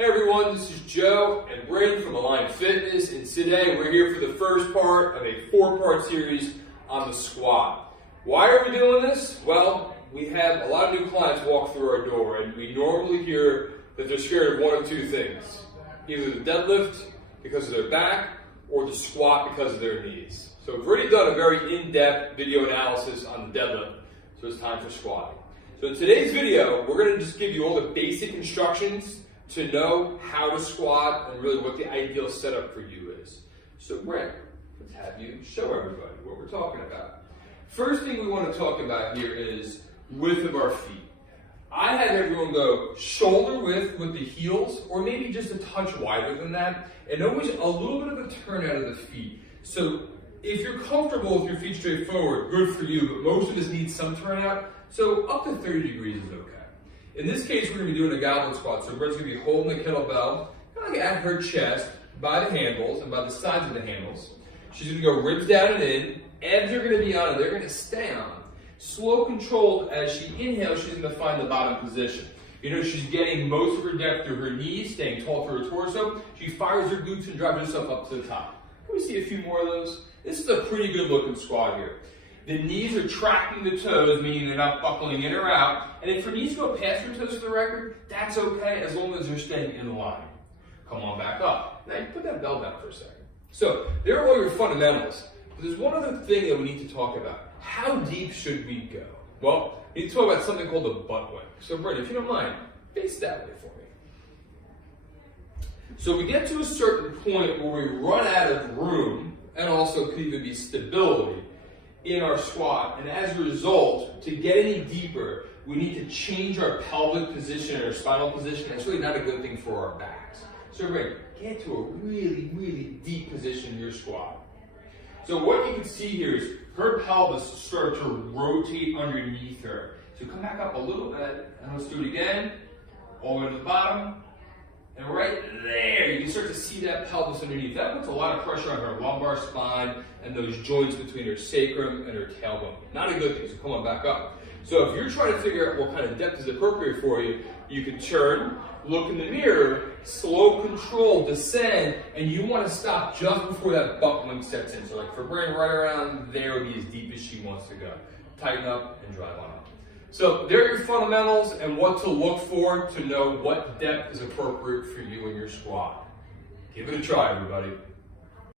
Hey everyone, this is Joe and Bryn from Align Fitness, and today we're here for the first part of a 4-part series on the squat. Why are we doing this? Well, we have a lot of new clients walk through our door, and we normally hear that they're scared of one of two things. Either the deadlift because of their back, or the squat because of their knees. So we've already done a very in-depth video analysis on the deadlift, so it's time for squatting. So in today's video, we're going to just give you all the basic instructions to know how to squat and really what the ideal setup for you is. So Brent, let's have you show everybody what we're talking about. First thing we want to talk about here is width of our feet. I have everyone go shoulder width with the heels, or maybe just a touch wider than that, and always a little bit of a turn out of the feet. So if you're comfortable with your feet straight forward, good for you, but most of us need some turnout, so up to 30 degrees is okay. In this case, we're going to be doing a goblet squat, so Brent's going to be holding the kettlebell kind of like at her chest by the handles and by the sides of the handles. She's going to go ribs down and in, abs are going to be on, and they're going to stay on. Slow controlled, as she inhales, she's going to find the bottom position. You know, she's getting most of her depth through her knees, staying tall through her torso. She fires her glutes and drives herself up to the top. Can we see a few more of those? This is a pretty good looking squat here. The knees are tracking the toes, meaning they're not buckling in or out. And if her knees go past her toes to the record, that's okay as long as they're staying in line. Come on back up. Now you put that bell down for a second. So there are all your fundamentals. But there's one other thing that we need to talk about. How deep should we go? Well, we need to talk about something called the butt wing. So Brent, if you don't mind, face that way for me. So we get to a certain point where we run out of room, and also could even be stability in our squat, and as a result, to get any deeper, we need to change our pelvic position or spinal position. That's really not a good thing for our backs. So Brent, get to a really, really deep position in your squat. So what you can see here is her pelvis start to rotate underneath her. So come back up a little bit, and let's do it again, all the way to the bottom, and right there, you can start to see that pelvis underneath. That puts a lot of pressure on her lumbar spine and those joints between her sacrum and her tailbone. Not a good thing, so come on back up. So if you're trying to figure out what kind of depth is appropriate for you, you can turn, look in the mirror, slow control, descend, and you want to stop just before that butt wing sets in. So like for Bryn, right around there would be as deep as she wants to go. Tighten up and drive on up. So there are your fundamentals and what to look for to know what depth is appropriate for you in your squat. Give it a try, everybody.